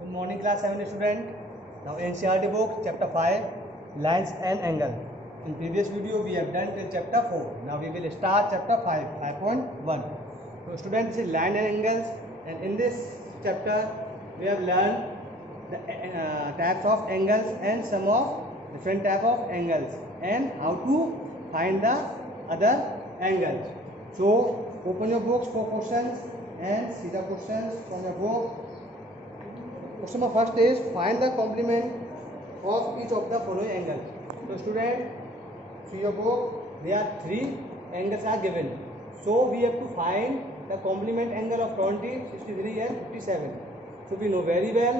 Good morning, class 7 student. Now NCERT book chapter 5 lines and angle. In previous video we have done till chapter 4. Now we will start chapter 5 5.1. So students, this is line and angles, and in this chapter we have learned the types of angles and some of different type of angles and how to find the other angles. So open your books for questions and see the questions from your book. Question number first is find the complement of each of the following angles. So student, see your book. There are three angles are given. So we have to find the complement angle of 20, 63 and 57. So we know very well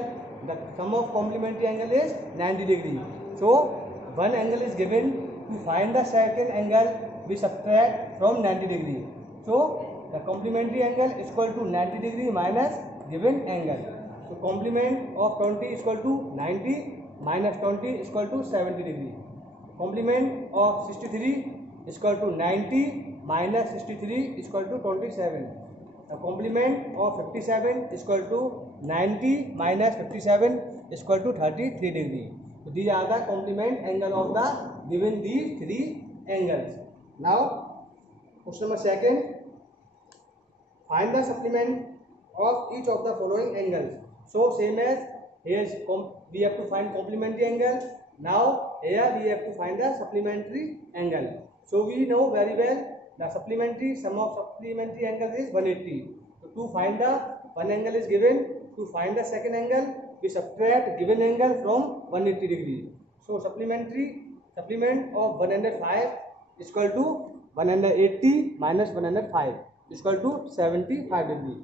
the sum of complementary angle is 90 degree. So one angle is given. To find the second angle, we subtract from 90 degree. So the complementary angle is equal to 90 degree minus given angle. So complement of 20 is equal to 90 minus 20 is equal to 70 degree. Complement of 63 is equal to 90 minus 63 is equal to 27. The complement of 57 is equal to 90 minus 57 is equal to 33 degree. So these are the complement angle of the given these three angles. Now question number second, find the supplement of each of the following angles. So same as here we have to find complementary angle. Now here we have to find the supplementary angle. So we know very well the sum of supplementary angles is 180. So to find the one angle is given. To find the second angle, we subtract given angle from 180 degree. So supplement of 105 is equal to 180 minus 105 is equal to 75 degree.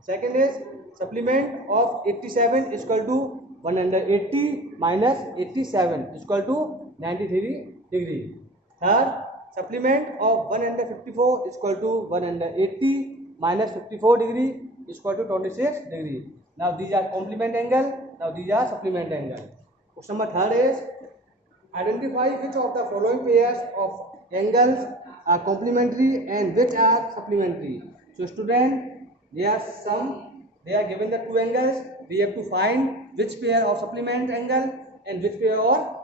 Second is supplement of 87 is equal to 180 minus 87 is equal to 93 degree. Third, supplement of 154 is equal to 180 minus 54 degree is equal to 26 degree. Now these are complement angle. Now these are supplement angle. Question number third is identify which of the following pairs of angles are complementary and which are supplementary. So student, they are given the two angles. We have to find which pair of supplement angle and which pair of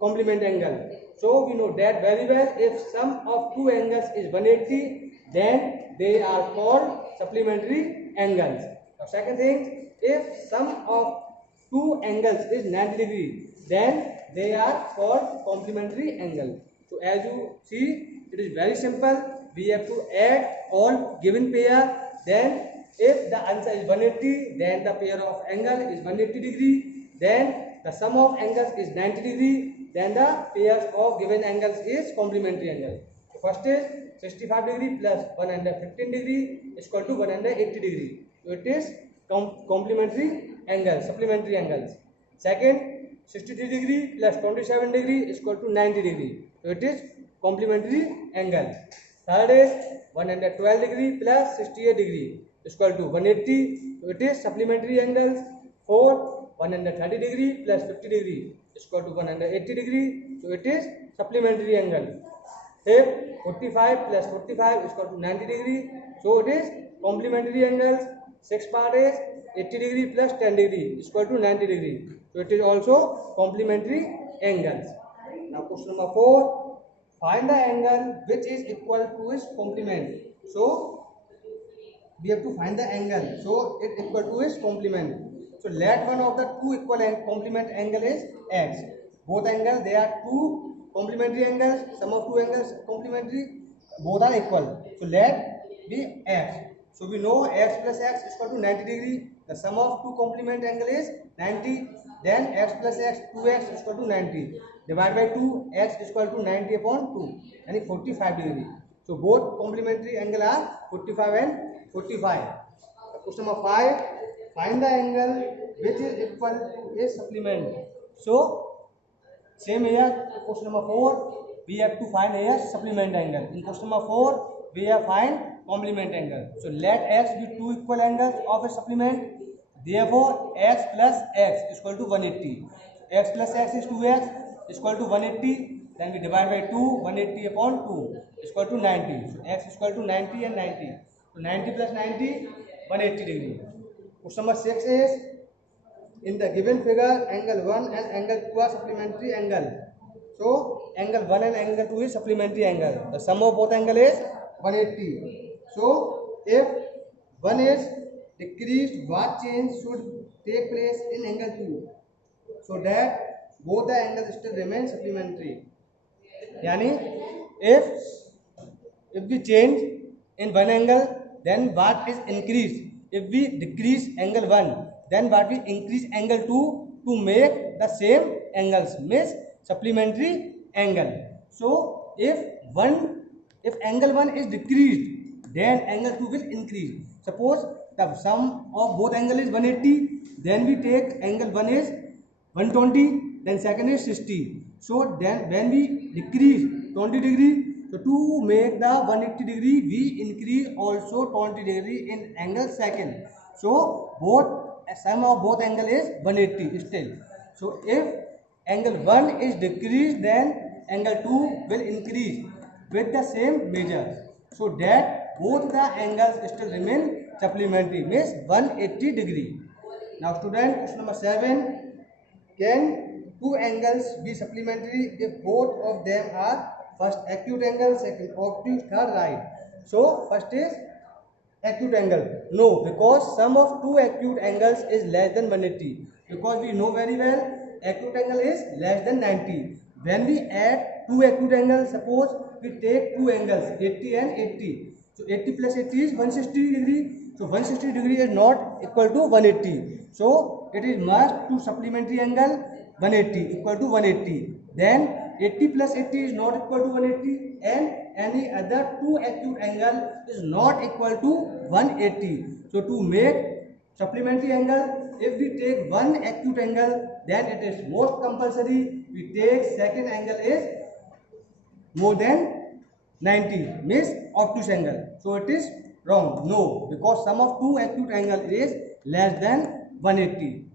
complement angle. So we know that very well. If sum of two angles is 180, then they are called supplementary angles. Now second thing, if sum of two angles is 90 degree, then they are called complementary angle. So as you see, it is very simple. We have to add all given pair. Then if the answer is 180, then the pair of angle is 180 degree. Then the sum of angles is 90 degree. Then the pairs of given angles is complementary angle. So first is 65 degree plus 115 degree is equal to 180 degree. So it is complementary angle, supplementary angles. Second, 63 degree plus 27 degree is equal to 90 degree. So it is complementary angle. Third is 112 degree plus 68 degree is equal to 180. So it is supplementary angles. Fourth, 130 degree plus 50 degree is equal to 180 degree. So it is supplementary angle. Fifth, 45 plus 45 is equal to 90 degree. So it is complementary angles. Sixth part is 80 degree plus 10 degree is equal to 90 degree. So it is also complementary angles. Now question number 4, find the angle which is equal to its complement. So we have to find the angle. So it equal to its complement. So let one of the two equal and complement angle is x. Both angles, they are two complementary angles. Sum of two angles complementary. Both are equal. So let be x. So we know x plus x is equal to 90 degree. The sum of two complement angle is 90. Then x plus x, 2x is equal to 90. Divide by 2, x is equal to 90 upon 2. And 45 degree. So both complementary angle are 45 and 45. Question number 5. Find the angle which is equal to a supplement. So same here. Question number 4. We have to find a supplement angle. In question number 4, we have find complement angle. So let x be two equal angles of a supplement. Therefore x plus x is equal to 180. X plus x is 2x is equal to 180. Then we divide by 2. 180 upon 2 is equal to 90. So x is equal to 90 and 90. So 90 plus 90, 180 degree. Question number 6 is in the given figure, angle 1 and angle 2 are supplementary angle. So angle 1 and angle 2 is supplementary angle. The sum of both angle is 180. So if 1 is decreased, what change should take place in angle 2 so that both the angles still remain supplementary? Yani if we change in one angle, then what is increased? If we decrease angle 1, then what we increase angle 2 to make the same angles, means supplementary angle. So if angle 1 is decreased, then angle 2 will increase. Suppose the sum of both angle is 180, then we take angle 1 is 120, then second is 60. So then when we decrease 20 degree, so to make the 180 degree, we increase also 20 degree in angle second. So sum of both angle is 180 still. So if angle 1 is decreased, then angle 2 will increase with the same measure, so that both the angles still remain supplementary, means 180 degree. Now student, question number 7. Can two angles be supplementary if both of them are first acute angle, second obtuse, third right? So first is acute angle. No, because sum of two acute angles is less than 180. Because we know very well acute angle is less than 90. When we add two acute angles, suppose we take two angles 80 and 80. So 80 plus 80 is 160 degree. So 160 degree is not equal to 180. So it is must to supplementary angle 180 equal to 180. Then 80 plus 80 is not equal to 180, and any other two acute angle is not equal to 180. So to make supplementary angle, if we take one acute angle, then it is most compulsory we take second angle is more than 90, means obtuse angle. So it is wrong. No, because sum of two acute angle is less than 180.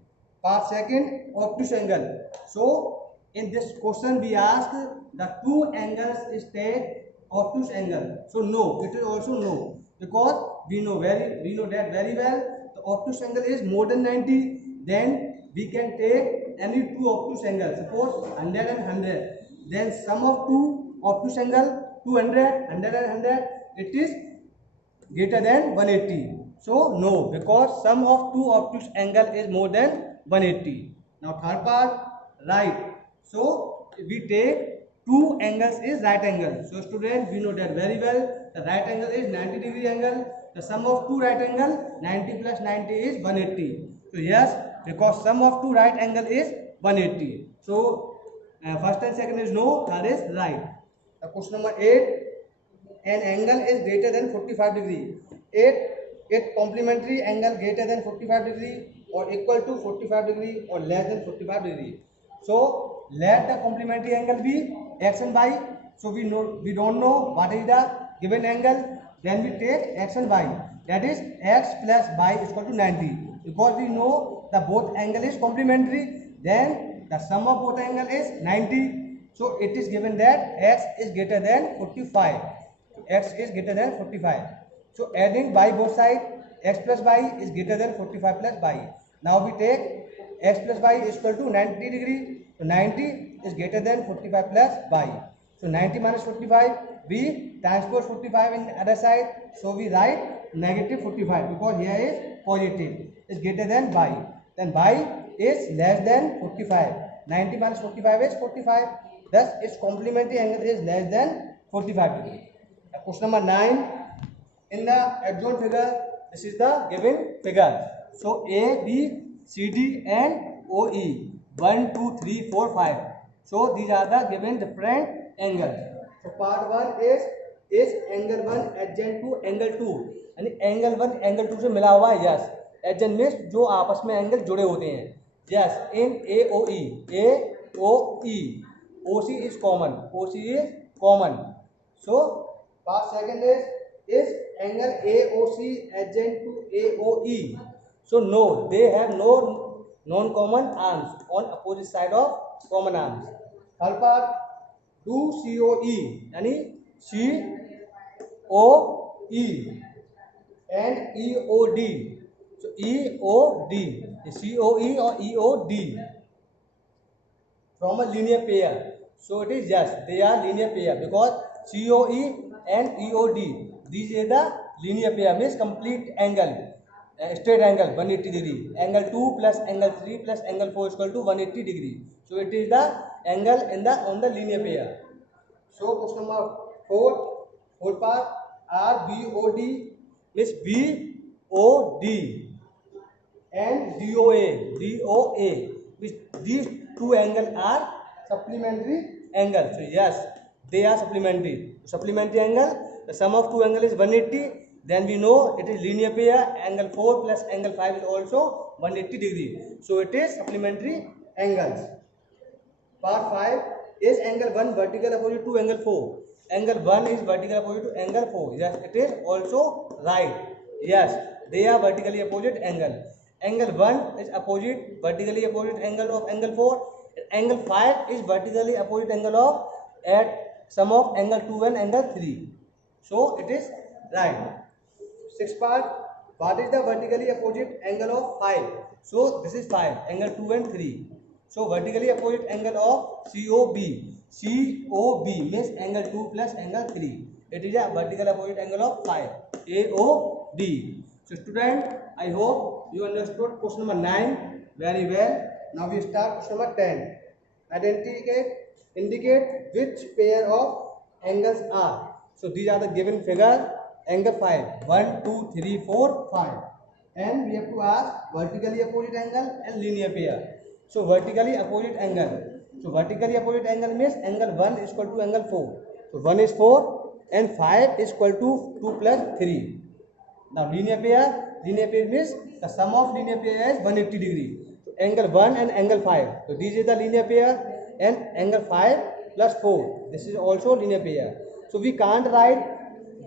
Part second, obtuse angle. So in this question we ask the two angles is take obtuse angle. So no, it is also no, because we know that very well. The obtuse angle is more than 90. Then we can take any two obtuse angles. Suppose 100 and 100. Then sum of two obtuse angle 200, 100 and 100. It is greater than 180. So no, because sum of two obtuse angle is more than 180. Now third part, right. So we take two angles is right angle. So student, we know that very well. The right angle is 90 degree angle. The sum of two right angle 90 plus 90 is 180. So yes, because sum of two right angle is 180. So first and second is no, third is right. Question number 8. An angle is greater than 45 degree. It complementary angle greater than 45 degree or equal to 45 degree or less than 45 degree. So let the complementary angle be x and y. So we don't know what is the given angle. Then we take x and y. That is x plus y is equal to 90. Because we know the both angle is complementary, then the sum of both angle is 90. So it is given that x is greater than 45. X is greater than 45. So adding by both sides, x plus y is greater than 45 plus y. Now we take x plus y is equal to 90 degree. So 90 is greater than 45 plus y. So 90 minus 45, we transpose 45 in the other side. So we write negative 45 because here is positive. Is greater than y. Then y is less than 45. 90 minus 45 is 45. Thus its complementary angle is less than 45 degree. Question number 9. In the adjoint figure, this is the given figure. So A, B, C, D and OE. 1, 2, 3, 4, 5. So these are the given different angles. So part 1 is angle 1 adjacent to angle 2. यानी angle 1 angle 2 से मिला हुआ है. Yes. Adjacent means जो आपस में angle जुड़े होते हैं. Yes. In AOE. OC is common. OC is common. So part second is angle AOC adjacent to AOE. So no, they have no non-common arms on opposite side of common arms. Third part, do COE यानी COE and EOD. So EOD COE or EOD from a linear pair. So it is yes, they are linear pair because COE and EOD, these are the linear pair, means complete angle, straight angle 180 degree. Angle 2 plus angle 3 plus angle 4 is equal to 180 degree. So it is the angle in the on the linear pair. So question number 4, fourth part, RBOD means BOD and DOA which these two angles are supplementary angles. So yes, they are supplementary. Supplementary angle, the sum of two angles is 180. Then we know it is linear pair. Angle 4 plus angle 5 is also 180 degree. So it is supplementary angles. Part 5 is angle 1 vertical opposite to angle 4. Angle 1 is vertical opposite to angle 4. Yes, it is also right. Yes, they are vertically opposite angle. Angle 1 is opposite, vertically opposite angle of angle 4. Angle 5 is vertically opposite angle of at sum of angle 2 and angle 3. So it is right. Sixth part, what is the vertically opposite angle of 5? So this is 5, angle 2 and 3. So vertically opposite angle of COB. COB means angle 2 plus angle 3. It is a vertical opposite angle of 5. AOD. So student, I hope you understood question number 9 very well. Now we start question number 10. Indicate which pair of angles are. So these are the given figure. Angle 5, 1, 2, 3, 4, 5. And we have to ask vertically opposite angle and linear pair. So vertically opposite angle. So vertically opposite angle means angle 1 is equal to angle 4. So 1 is 4 and 5 is equal to 2 plus 3. Now linear pair means the sum of linear pair is 180 degree. So angle 1 and angle 5. So these is the linear pair and angle 5 plus 4. This is also linear pair. So we can't write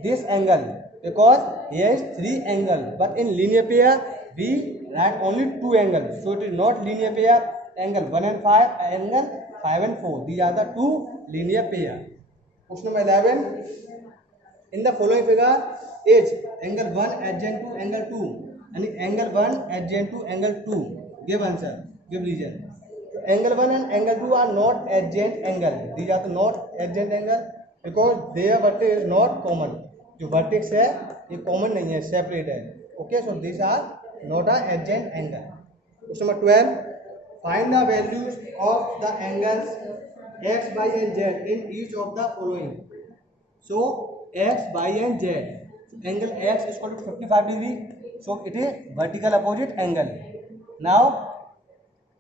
this angle because here is 3 angle, but in linear pair we write only 2 angles. So it is not linear pair. Angle 1 and 5, angle 5 and 4. These are the 2 linear pair. Question number 11. In the following figure is angle 1 adjacent to angle 2 and angle 1 adjacent to angle 2. Give answer. Give reason. Angle 1 and angle 2 are not adjacent angle. These are the not adjacent angle because their vertex is not common. जो vertex है ये common नहीं है, separate है. Okay, so this are not a adjacent angle. Question number 12. Find the values of the angles x, y and z in each of the following. So x, y and z. Angle x is equal to 55 degree. So it is vertical opposite angle. Now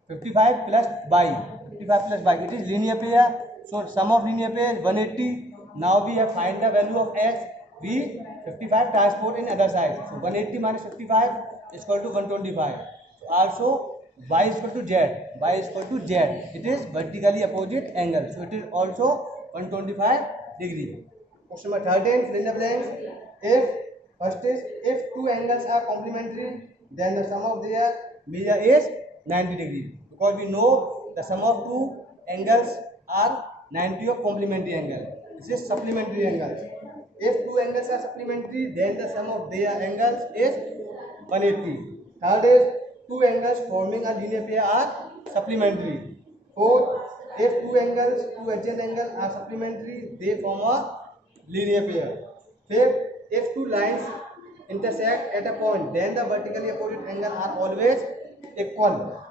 55 plus y. 55 plus y. It is linear pair. So sum of linear pair is 180. Now we have find the value of x. We 55 transport in other side. So 180 minus 55 is equal to 125. So also y is equal to z. Y is equal to z. It is vertically opposite angle. So it is also 125 degree. Question number 13. Fill in the blanks. If two angles are complementary, then the sum of their measure is 90 degree. Because we know the sum of two angles are 90 of complementary angle. This is supplementary angles. If two angles are supplementary, then the sum of their angles is 180. Third is two angles forming a linear pair are supplementary. Fourth, if two adjacent angles are supplementary, they form a linear pair. Fifth, if two lines intersect at a point, then the vertically opposite angles are always equal.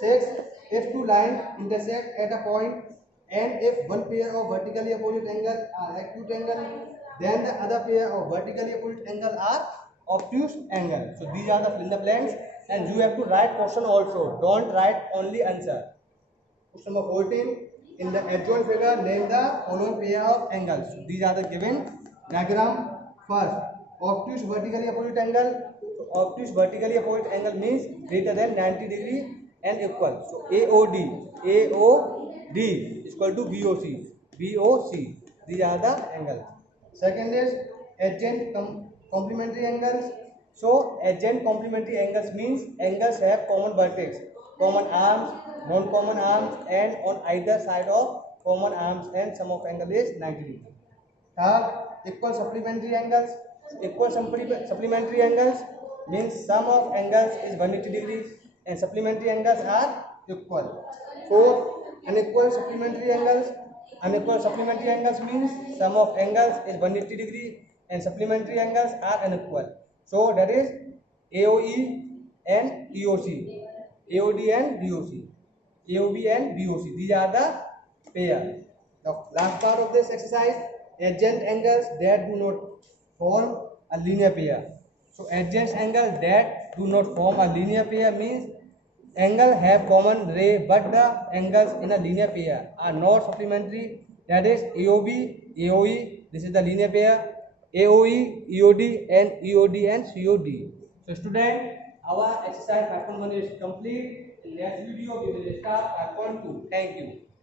Sixth, if two lines intersect at a point and if one pair of vertically opposite angles are acute angle, then the other pair of vertically opposite angle are obtuse angle. So these are the fill in the blanks and you have to write question also. Don't write only answer. Question number 14. In the adjoint figure, name the following pair of angles. So these are the given diagram. First, obtuse vertically opposite angle. So obtuse vertically opposite angle means greater than 90 degree and equal. So AOD is equal to BOC. These are the angles. Second is adjacent complementary angles. So adjacent complementary angles means angles have common vertex, common arms, non-common arms, and on either side of common arms, and sum of angle is 90 degree. Third, equal supplementary angles. Equal supplementary angles means sum of angles is 180 degrees and supplementary angles are equal. So unequal supplementary angles. Unequal supplementary angles means sum of angles is 180 degree and supplementary angles are unequal. So that is AOE and EOC, AOD and BOC, AOB and BOC. These are the pair. The last part of this exercise, adjacent angles that do not form a linear pair. So adjacent angles that do not form a linear pair means angle have common ray but the angles in a linear pair are not supplementary. That is AOB, AOE, this is the linear pair, AOE, EOD and EOD and COD. So student, our exercise 5.1 is complete. In next video we will start 5.2. Thank you.